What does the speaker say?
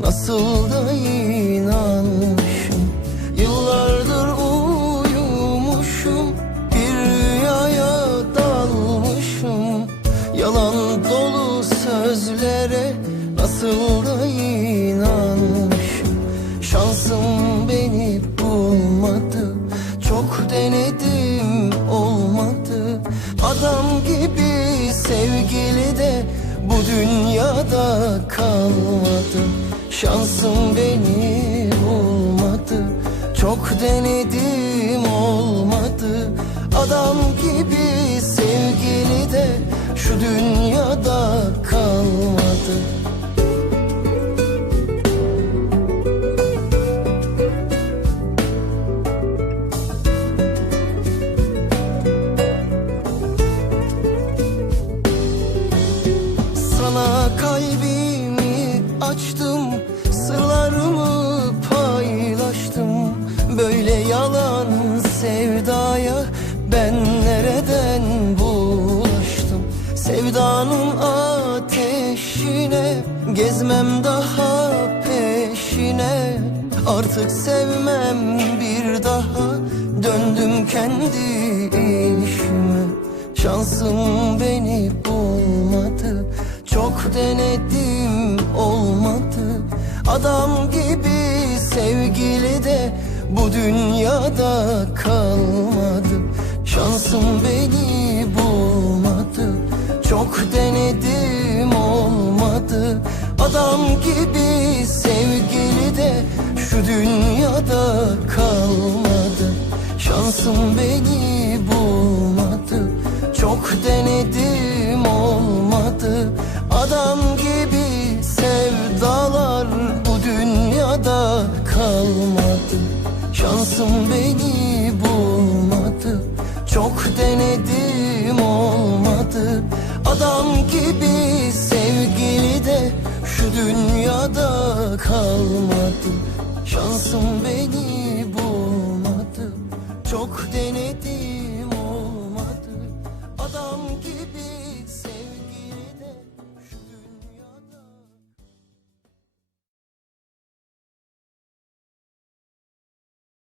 Nasıl da inanmışım. Yıllardır uyumuşum. Bir rüyaya dalmışım. Yalan dolu sözlere Nasıl da inanmışım. Şansım beni bulmadı. Çok denedim olmadı. Adam gibi sevgili de Bu dünyada kalmadı Şansım beni bulmadı. Çok denedim olmadı. Adam gibi sevgili de Şu dünyada kalmadı. Sana kalbimi açtım Sevdanın ateşine Gezmem daha peşine. Artık sevmem bir daha Döndüm kendi işime. Şansım beni bulmadı Çok denedim olmadı. Adam gibi sevgili de Bu dünyada kalmadı. Şansım beni Adam gibi sevgili de Şu dünyada kalmadı. Şansım beni bulmadı Çok denedim olmadı. Adam gibi sevdalar Bu dünyada kalmadı. Şansım beni Şansım beni bulmadı. Çok denedim